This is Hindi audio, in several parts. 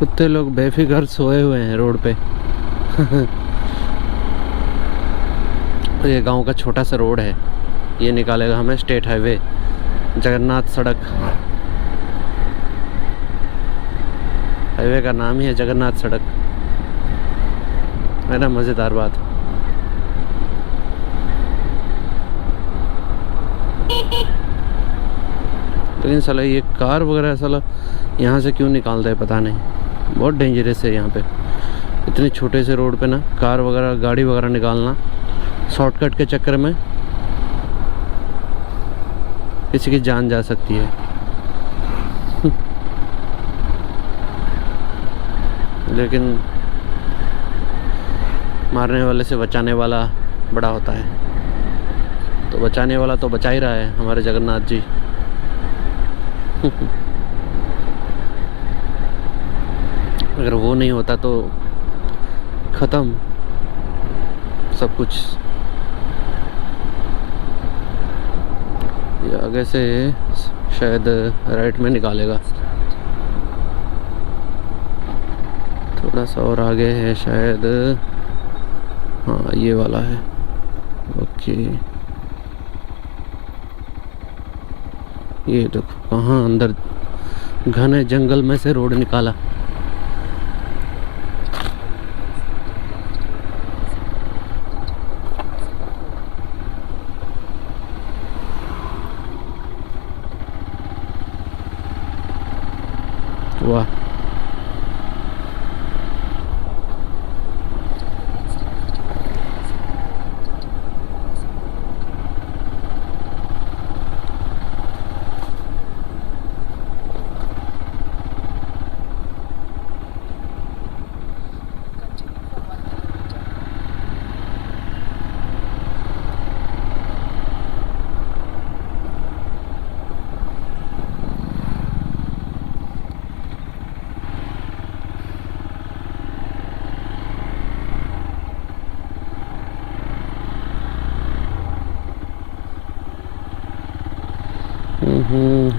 कुत्ते लोग बेफिक्र सोए हुए हैं रोड पे। ये गांव का छोटा सा रोड है, ये निकालेगा हमें स्टेट हाईवे, जगन्नाथ सड़क। हाईवे का नाम ही है जगन्नाथ सड़क, है ना मज़ेदार बात। लेकिन साला ये कार वगैरह साला यहाँ से क्यों निकालता है पता नहीं, बहुत डेंजरस है यहाँ पे। इतने छोटे से रोड पे ना कार वगैरह गाड़ी वगैरह निकालना शॉर्टकट के चक्कर में किसी की जान जा सकती है। लेकिन मारने वाले से बचाने वाला बड़ा होता है, तो बचाने वाला तो बचा ही रहा है हमारे जगन्नाथ जी। अगर वो नहीं होता तो ख़त्म सब कुछ। ये आगे से शायद राइट में निकालेगा, थोड़ा सा और आगे है शायद, हाँ ये वाला है। ओके ये देखो कहाँ अंदर घने जंगल में से रोड निकाला। वाह,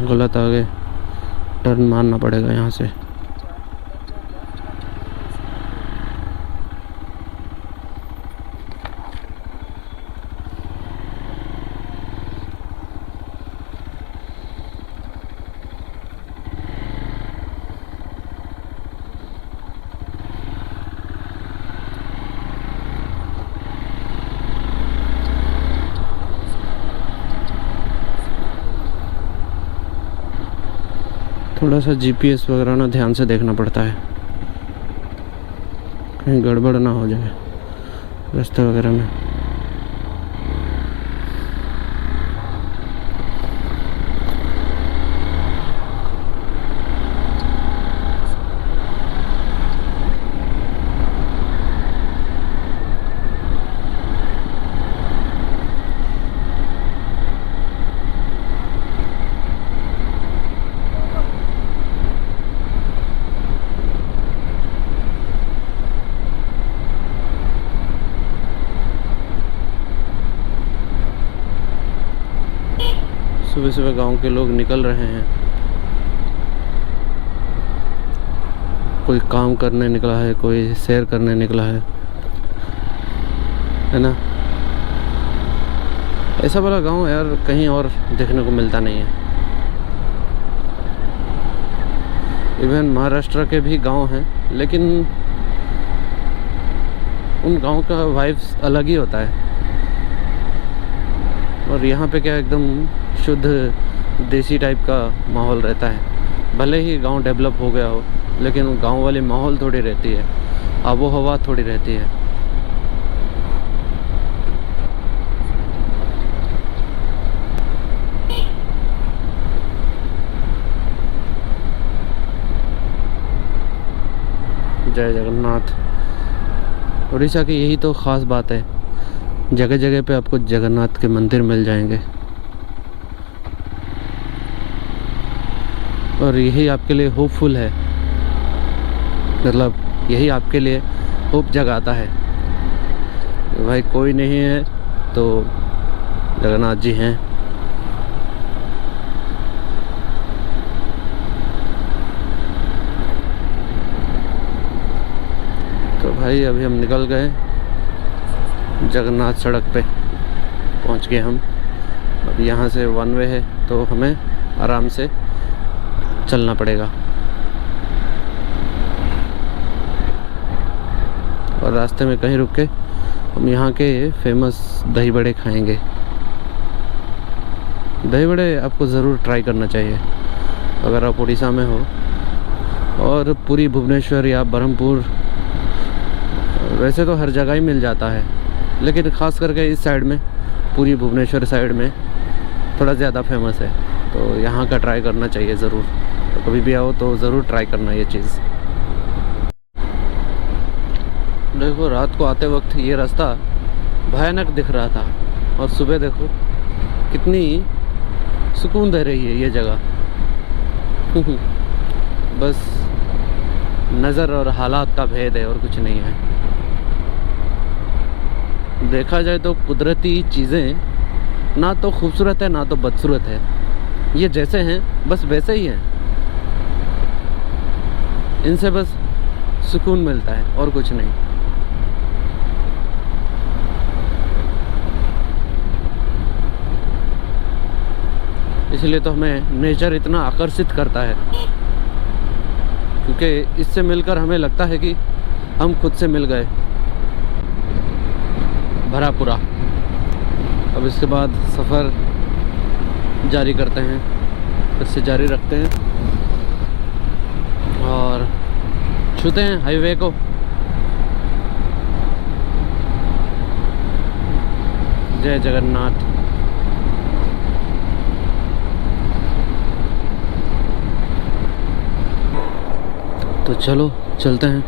गलत आ गए, टर्न मारना पड़ेगा यहाँ से। थोड़ा सा जीपीएस वगैरह ना ध्यान से देखना पड़ता है, कहीं गड़बड़ ना हो जाए रास्ते वगैरह में। सुबह सुबह गांव के लोग निकल रहे हैं, कोई काम करने निकला है, कोई सैर करने निकला है ना। ऐसा वाला गांव यार कहीं और देखने को मिलता नहीं है। इवन महाराष्ट्र के भी गांव हैं, लेकिन उन गांव का वाइब्स अलग ही होता है। और यहाँ पे क्या एकदम शुद्ध देसी टाइप का माहौल रहता है। भले ही गांव डेवलप हो गया हो, लेकिन गांव वाली माहौल थोड़ी रहती है, आबो हवा थोड़ी रहती है। जय जगन्नाथ। उड़ीसा की यही तो ख़ास बात है, जगह जगह पे आपको जगन्नाथ के मंदिर मिल जाएंगे, और यही आपके लिए होपफुल है, मतलब यही आपके लिए होप जगाता है कि भाई कोई नहीं है तो जगन्नाथ जी हैं। भाई अभी हम निकल गए जगन्नाथ सड़क पे पहुंच गए हम। अब यहाँ से वन वे है तो हमें आराम से चलना पड़ेगा और रास्ते में कहीं रुक के हम यहाँ के फेमस दही बड़े खाएंगे। दही बड़े आपको ज़रूर ट्राई करना चाहिए अगर आप उड़ीसा में हो। और पूरी भुवनेश्वर या ब्रह्मपुर, वैसे तो हर जगह ही मिल जाता है, लेकिन ख़ास करके इस साइड में, पूरी भुवनेश्वर साइड में थोड़ा ज़्यादा फेमस है, तो यहाँ का ट्राई करना चाहिए ज़रूर। तो कभी भी आओ तो ज़रूर ट्राई करना ये चीज़। देखो रात को आते वक्त ये रास्ता भयानक दिख रहा था और सुबह देखो कितनी सुकून दे रही है ये जगह। बस नज़र और हालात का भेद है और कुछ नहीं है। देखा जाए तो कुदरती चीज़ें ना तो खूबसूरत है ना तो बदसूरत है, ये जैसे हैं बस वैसे ही हैं। इनसे बस सुकून मिलता है और कुछ नहीं। इसलिए तो हमें नेचर इतना आकर्षित करता है, क्योंकि इससे मिलकर हमें लगता है कि हम खुद से मिल गए भरा पूरा। अब इसके बाद सफ़र जारी करते हैं, फिर से जारी रखते हैं और छूते हैं हाईवे को। जय जगन्नाथ। तो चलो चलते हैं।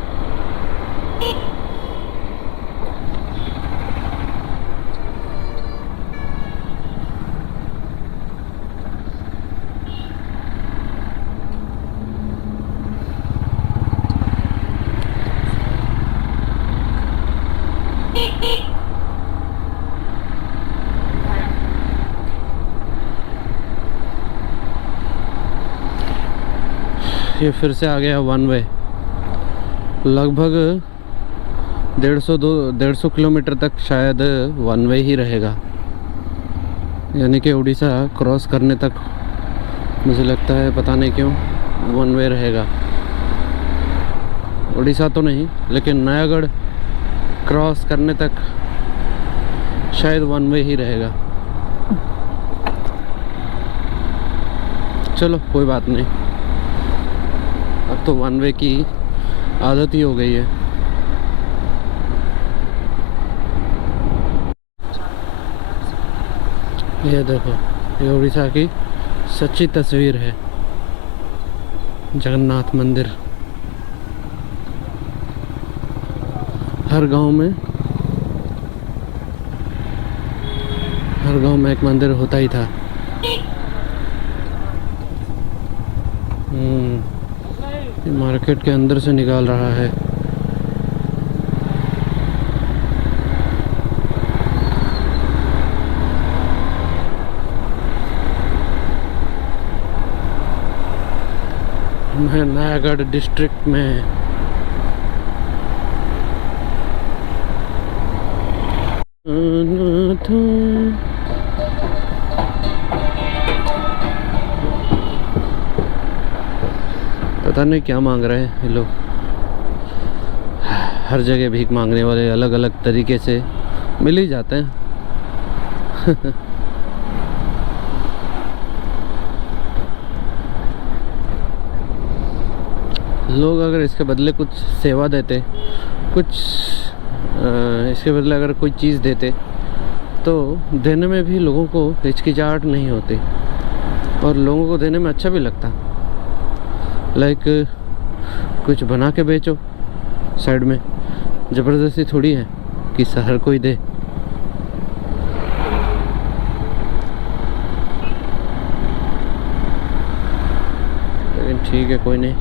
ये फिर से आ गया वन वे। लगभग 150 किलोमीटर तक शायद वन वे ही रहेगा, यानी कि उड़ीसा क्रॉस करने तक मुझे लगता है, पता नहीं क्यों वन वे रहेगा। उड़ीसा तो नहीं, लेकिन नयागढ़ क्रॉस करने तक शायद वन वे ही रहेगा। चलो कोई बात नहीं, अब तो वन वे की आदत ही हो गई है। ये देखो, ये उड़ीसा की सच्ची तस्वीर है, जगन्नाथ मंदिर। हर गांव में एक मंदिर होता ही था। ये मार्केट के अंदर से निकाल रहा है। मैं नयागढ़ डिस्ट्रिक्ट में पता नहीं क्या मांग रहे हैं ये लोग। हर जगह भीख मांगने वाले अलग अलग तरीके से मिल ही जाते हैं। लोग अगर इसके बदले कुछ सेवा देते, कुछ इसके बदले अगर कोई चीज़ देते तो देने में भी लोगों को हिचकिचाहट नहीं होती और लोगों को देने में अच्छा भी लगता। लाइक कुछ बना के बेचो साइड में, ज़बरदस्ती थोड़ी है कि हर कोई दे। लेकिन ठीक है, कोई नहीं,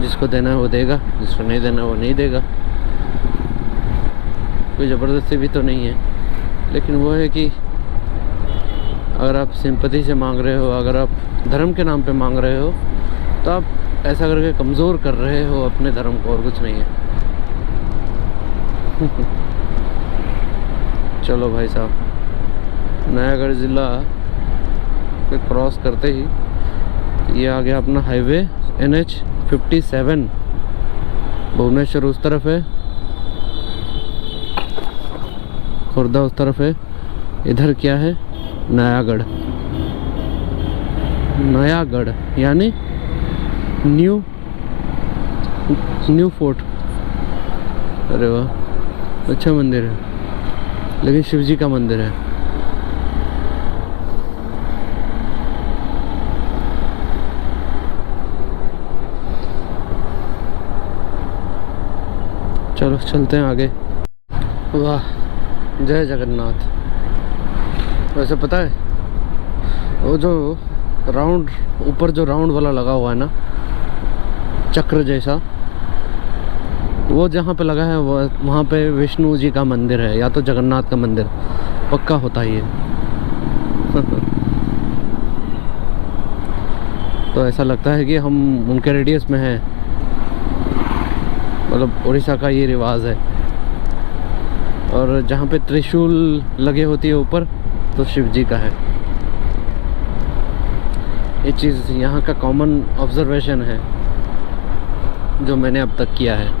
जिसको देना है वो देगा, जिसको नहीं देना वो नहीं देगा। कोई ज़बरदस्ती भी तो नहीं है। लेकिन वो है कि अगर आप सिंपैथी से मांग रहे हो, अगर आप धर्म के नाम पे मांग रहे हो, तो आप ऐसा करके कमज़ोर कर रहे हो अपने धर्म को, और कुछ नहीं है। चलो भाई साहब, नयागढ़ ज़िला पे क्रॉस करते ही ये आ गया अपना हाईवे NH 57। भुवनेश्वर उस तरफ है, खुर्दा उस तरफ है, इधर क्या है? नयागढ़। नयागढ़ यानी न्यू फोर्ट। अरे वाह, अच्छा मंदिर है, लेकिन शिव जी का मंदिर है। चलो चलते हैं आगे। वाह, जय जगन्नाथ। वैसे पता है, वो जो राउंड ऊपर जो राउंड वाला लगा हुआ है ना, चक्र जैसा, वो जहाँ पे लगा है वो वहाँ पे विष्णु जी का मंदिर है, या तो जगन्नाथ का मंदिर पक्का होता ही है। तो ऐसा लगता है कि हम उनके रेडियस में हैं, मतलब उड़ीसा का ये रिवाज है। और जहाँ पे त्रिशूल लगे होती है ऊपर, तो शिव जी का है। ये चीज़ यहाँ का कॉमन ऑब्जर्वेशन है जो मैंने अब तक किया है।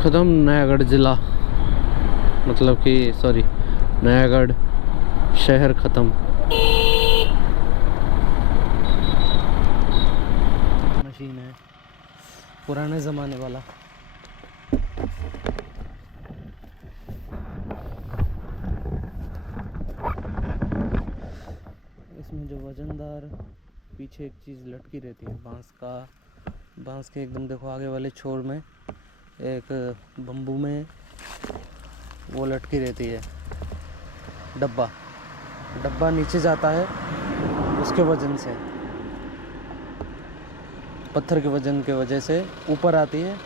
ख़त्म नयागढ़ ज़िला, मतलब कि सॉरी, नयागढ़ शहर ख़त्म। मशीन है पुराने ज़माने वाला। इसमें जो वजनदार पीछे एक चीज़ लटकी रहती है, बांस के एकदम देखो आगे वाले छोर में एक बम्बू में वो लटकी रहती है, डब्बा नीचे जाता है उसके वजन से, पत्थर के वजन के वजह से ऊपर आती है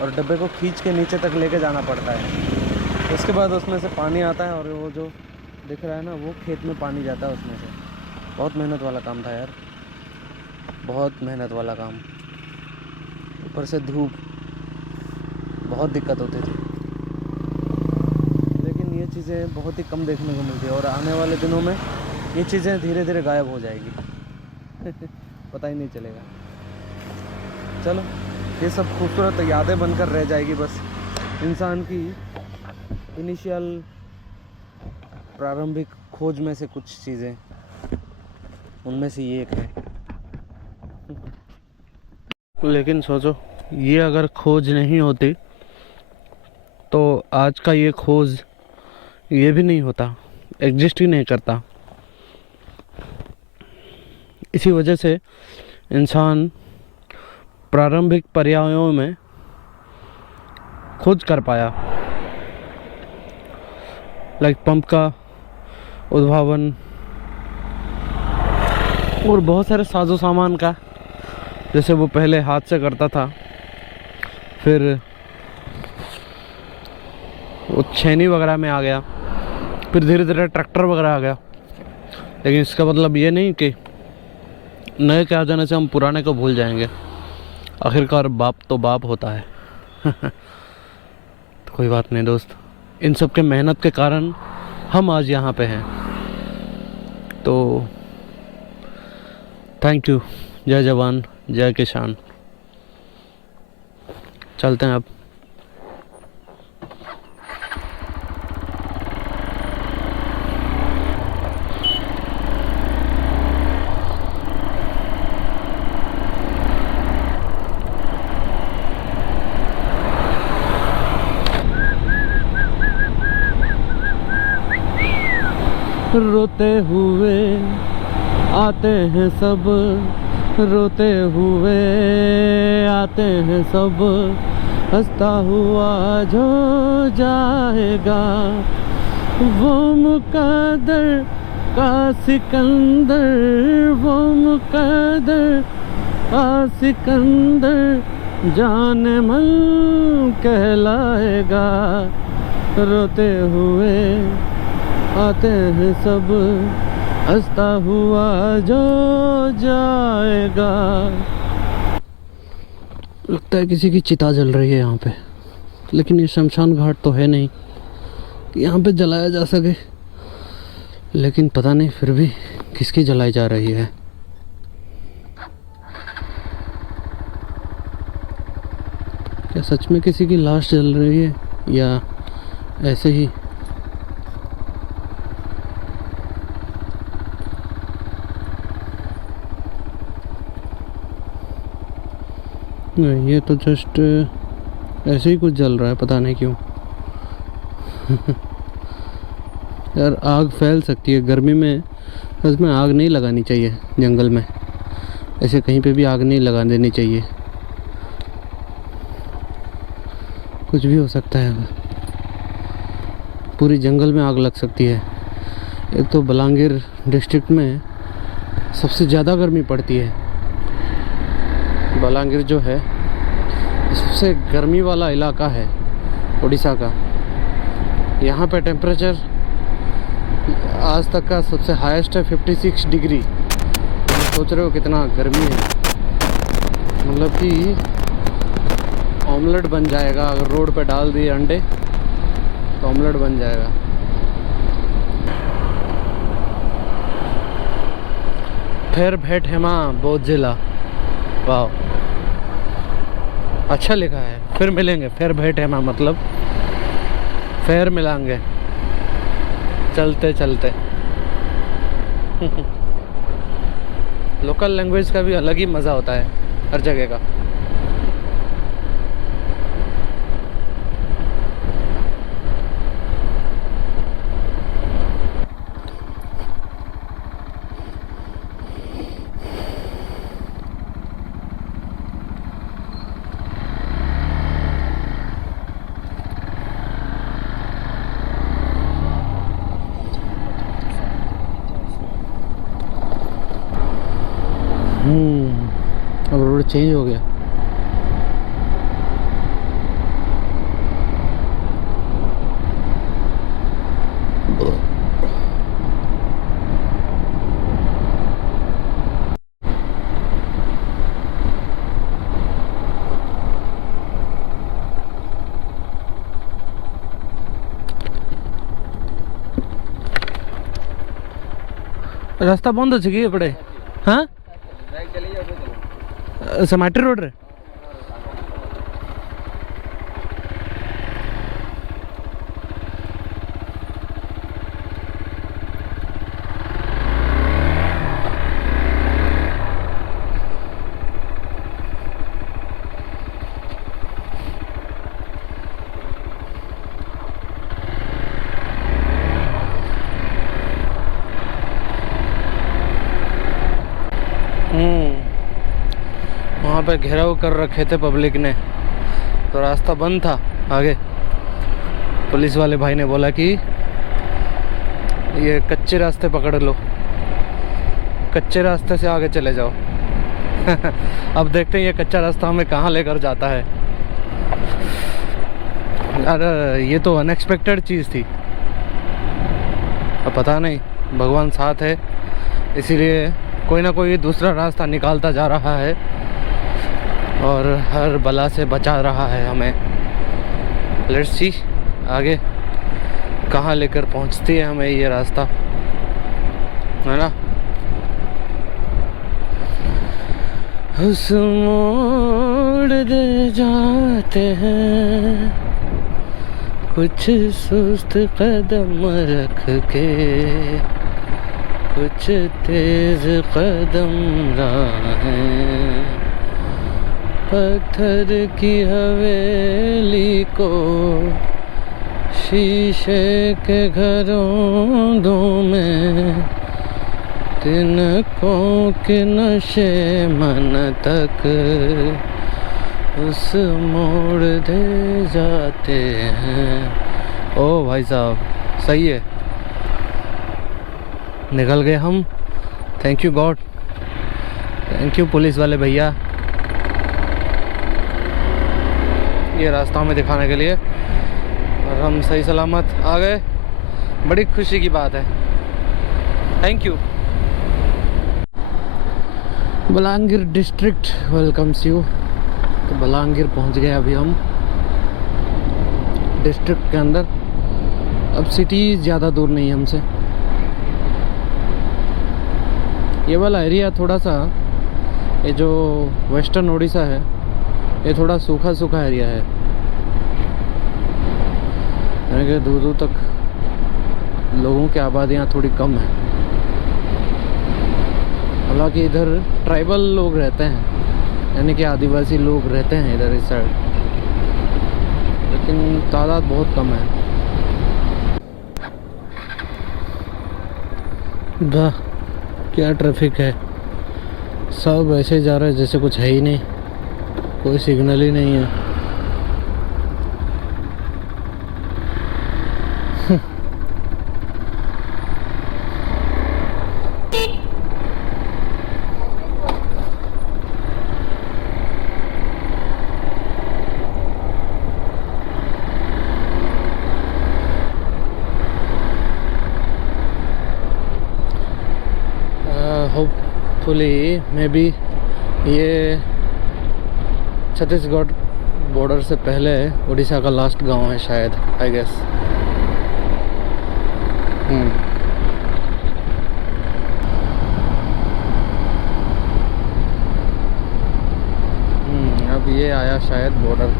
और डब्बे को खींच के नीचे तक लेके जाना पड़ता है। उसके बाद उसमें से पानी आता है और वो जो दिख रहा है ना, वो खेत में पानी जाता है उसमें से। बहुत मेहनत वाला काम था यार, बहुत मेहनत वाला काम। ऊपर से धूप, बहुत दिक्कत होती थी। लेकिन ये चीज़ें बहुत ही कम देखने को मिलती है और आने वाले दिनों में ये चीज़ें धीरे धीरे गायब हो जाएगी। पता ही नहीं चलेगा। चलो, ये सब खूबसूरत यादें बनकर रह जाएगी बस। इंसान की इनिशियल प्रारंभिक खोज में से कुछ चीज़ें, उनमें से ये एक है। लेकिन सोचो, ये अगर खोज नहीं होती तो आज का ये खोज ये भी नहीं होता, एग्जिस्ट ही नहीं करता। इसी वजह से इंसान प्रारंभिक पर्यायों में खोज कर पाया, लाइक पंप का उद्भावन और बहुत सारे साजो सामान का, जैसे वो पहले हाथ से करता था, फिर वो छेनी वगैरह में आ गया, फिर धीरे धीरे ट्रैक्टर वगैरह आ गया। लेकिन इसका मतलब ये नहीं कि नए के आ जाने से हम पुराने को भूल जाएंगे। आखिरकार बाप तो बाप होता है। तो कोई बात नहीं दोस्त, इन सब के मेहनत के कारण हम आज यहाँ पे हैं। तो थैंक यू। जय जवान जय किसान। चलते हैं अब। रोते हुए आते हैं सब, रोते हुए आते हैं सब, हंसता हुआ जो जाएगा वो मुकद्दर का सिकंदर, वो मुकद्दर का सिकंदर जाने मन कहलाएगा। रोते हुए आते हैं सब, हंसता हुआ जो जाएगा। लगता है किसी की चिता जल रही है यहाँ पे, लेकिन ये शमशान घाट तो है नहीं कि यहाँ पे जलाया जा सके। लेकिन पता नहीं फिर भी किसकी जलाई जा रही है। क्या सच में किसी की लाश जल रही है या ऐसे ही? नहीं, ये तो जस्ट ऐसे ही कुछ जल रहा है, पता नहीं क्यों। यार आग फैल सकती है गर्मी में, उसमें आग नहीं लगानी चाहिए जंगल में। ऐसे कहीं पे भी आग नहीं लगा देनी चाहिए, कुछ भी हो सकता है। पूरी जंगल में आग लग सकती है। एक तो बलांगीर डिस्ट्रिक्ट में सबसे ज़्यादा गर्मी पड़ती है। बलांगीर जो है सबसे गर्मी वाला इलाका है उड़ीसा का। यहाँ पे टेम्परेचर आज तक का सबसे हाईएस्ट है 56 डिग्री। सोच रहे हो कितना गर्मी है। मतलब कि ऑमलेट बन जाएगा अगर रोड पे डाल दिए अंडे तो ऑमलेट बन जाएगा। फिर भेंट हेमा बौद्ध जिला। वाह, अच्छा लिखा है। फिर मिलेंगे, फिर भेंट हेमा मतलब फिर मिलाएंगे चलते चलते। लोकल लैंग्वेज का भी अलग ही मज़ा होता है हर जगह का। अब रोड चेंज हो गया। रास्ता बंद अच्छे कि एपटे? हाँ समाटी रोड रे। वहाँ पे घेराव कर रखे थे पब्लिक ने, तो रास्ता बंद था आगे। पुलिस वाले भाई ने बोला कि ये कच्चे रास्ते पकड़ लो, कच्चे रास्ते से आगे चले जाओ। अब देखते हैं ये कच्चा रास्ता हमें कहाँ लेकर जाता है। अरे ये तो अनएक्सपेक्टेड चीज़ थी। अब पता नहीं, भगवान साथ है इसीलिए कोई ना कोई दूसरा रास्ता निकालता जा रहा है और हर बला से बचा रहा है हमें। लेट्स सी आगे कहाँ लेकर पहुँचती है हमें ये रास्ता, है ना। उस मोड़ दे जाते हैं कुछ सुस्त कदम रख के, कुछ तेज कदम राहें, पत्थर की हवेली को शीशे के घरों में, तिनकों के नशे मन तक उस मोड़ दे जाते हैं। ओ भाई साहब सही है, निकल गए हम। Thank you God, thank you police वाले भैया ये रास्ता हमें दिखाने के लिए, और हम सही सलामत आ गए। बड़ी खुशी की बात है, thank you. Balangir district welcomes you. तो बलांगीर पहुंच गए अभी हम डिस्ट्रिक्ट के अंदर। अब सिटी ज़्यादा दूर नहीं है हमसे। ये वाला एरिया थोड़ा सा, ये जो वेस्टर्न उड़ीसा है, ये थोड़ा सूखा सूखा एरिया है, यानी कि दूर दूर तक लोगों की आबादियाँ थोड़ी कम है। हालांकि इधर ट्राइबल लोग रहते हैं, यानी कि आदिवासी लोग रहते हैं इधर इस साइड, लेकिन तादाद बहुत कम है। वाह क्या ट्रैफिक है, सब ऐसे जा रहे हैं जैसे कुछ है ही नहीं, कोई सिग्नल ही नहीं है। होपफुली मे बी ये छत्तीसगढ़ बॉर्डर से पहले उड़ीसा का लास्ट गांव है शायद, आई गेस। अब ये आया शायद बॉर्डर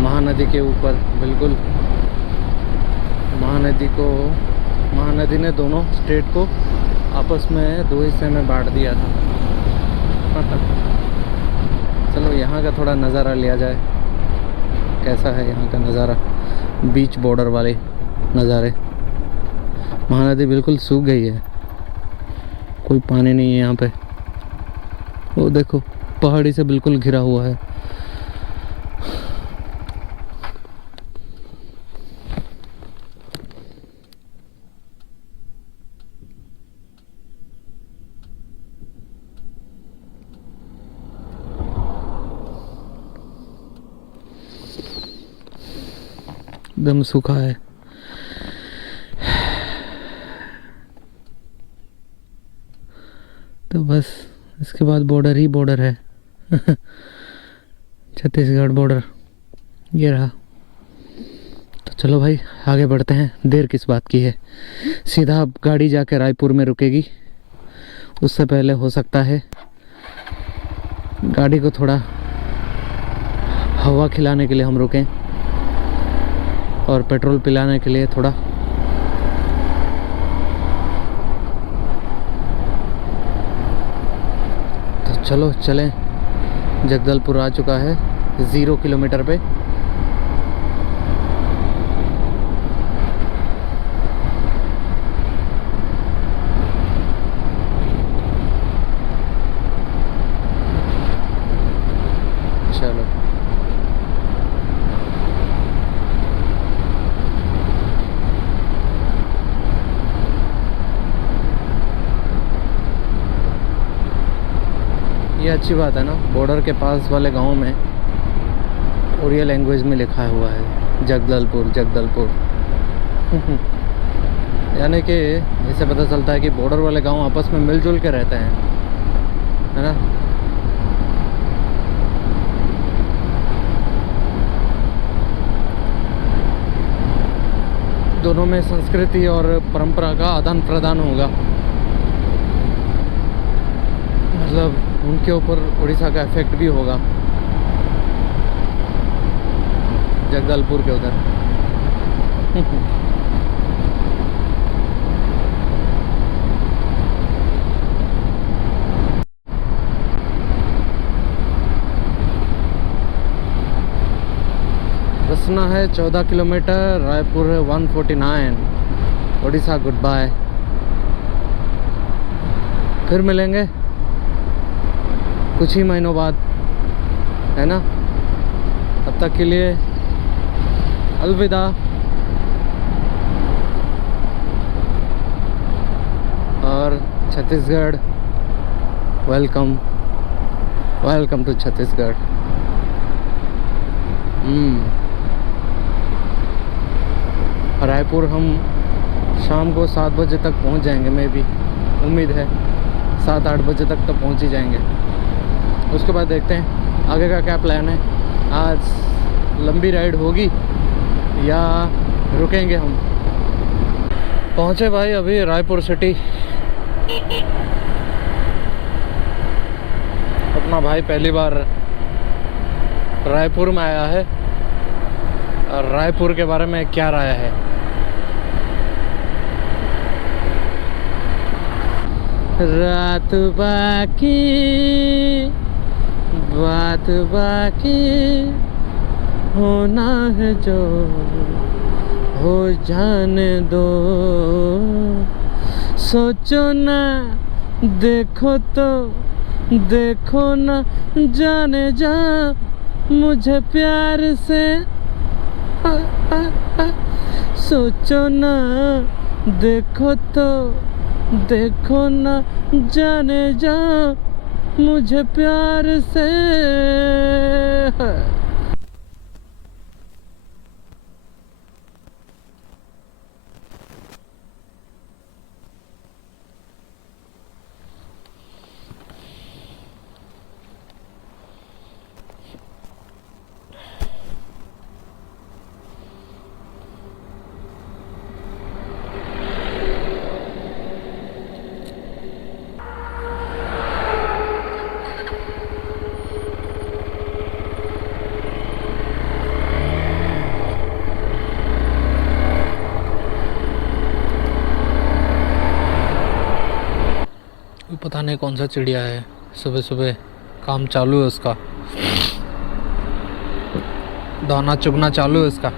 महानदी के ऊपर, बिल्कुल। महानदी ने दोनों स्टेट को आपस में दो हिस्से में बांट दिया था। चलो यहाँ का थोड़ा नज़ारा लिया जाए, कैसा है यहाँ का नज़ारा, बीच बॉर्डर वाले नज़ारे। महानदी बिल्कुल सूख गई है, कोई पानी नहीं है यहाँ पे। वो देखो पहाड़ी से बिल्कुल घिरा हुआ है। एकदम सूखा है। तो बस इसके बाद बॉर्डर ही बॉर्डर है। छत्तीसगढ़ बॉर्डर ये रहा। तो चलो भाई आगे बढ़ते हैं, देर किस बात की है। सीधा अब गाड़ी जाके रायपुर में रुकेगी, उससे पहले हो सकता है गाड़ी को थोड़ा हवा खिलाने के लिए हम रुकें और पेट्रोल पिलाने के लिए थोड़ा। तो चलो चलें, जगदलपुर आ चुका है 0 किलोमीटर पे। चलो ये अच्छी बात है ना, बॉर्डर के पास वाले गांव में उड़िया लैंग्वेज में लिखा हुआ है जगदलपुर जगदलपुर। यानी कि इससे पता चलता है कि बॉर्डर वाले गांव आपस में मिलजुल के रहते हैं, है ना। दोनों में संस्कृति और परंपरा का आदान प्रदान होगा। मतलब उनके ऊपर उड़ीसा का इफेक्ट भी होगा, जगदलपुर के उधर। बसना है 14 किलोमीटर, रायपुर है 149। उड़ीसा गुड बाय, फिर मिलेंगे कुछ ही महीनों बाद, है ना। तब तक के लिए अलविदा। और Chhattisgarh, welcome, welcome to Chhattisgarh. Raipur हम शाम को 7 बजे तक पहुंच जाएंगे, मैं भी उम्मीद है 7-8 बजे तक तो पहुंच ही जाएंगे। उसके बाद देखते हैं आगे का क्या प्लान है। आज लंबी राइड होगी या रुकेंगे हम। पहुंचे भाई अभी रायपुर सिटी। अपना भाई पहली बार रायपुर में आया है और रायपुर के बारे में क्या राय है। रात बाकी बात बाकी, होना है जो हो जाने दो। सोचो ना, देखो तो देखो ना, जाने जा मुझे प्यार से। सोचो ना, देखो तो देखो ना, जाने जा मुझे प्यार से। पता नहीं कौन सा चिड़िया है, सुबह सुबह काम चालू है उसका, दाना चुगना चालू है उसका।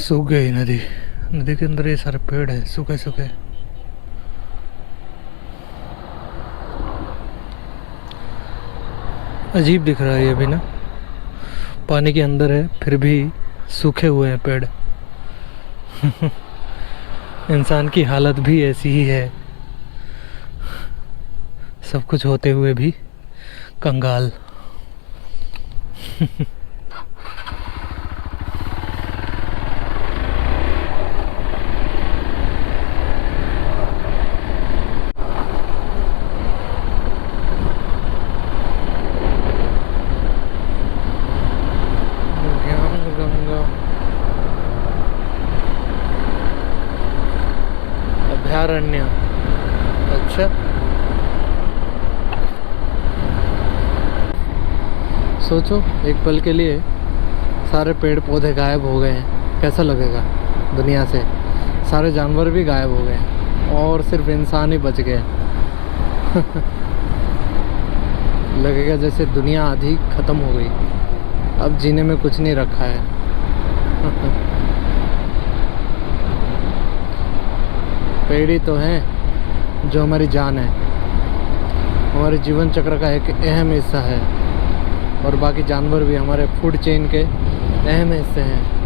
सूख गई नदी। नदी के अंदर ये सारे पेड़ है, सूखे सूखे। अजीब दिख रहा है ये भी ना, पानी के अंदर है फिर भी सूखे हुए हैं पेड़। इंसान की हालत भी ऐसी ही है, सब कुछ होते हुए भी कंगाल। अभयारण्य, अच्छा। सोचो एक पल के लिए सारे पेड़ पौधे गायब हो गए हैं, कैसा लगेगा दुनिया से। सारे जानवर भी गायब हो गए और सिर्फ इंसान ही बच गए। लगेगा जैसे दुनिया आधी ख़त्म हो गई, अब जीने में कुछ नहीं रखा है। पेड़ ही तो हैं जो हमारी जान है, हमारे जीवन चक्र का एक अहम हिस्सा है, और बाकी जानवर भी हमारे फूड चेन के अहम हिस्से हैं।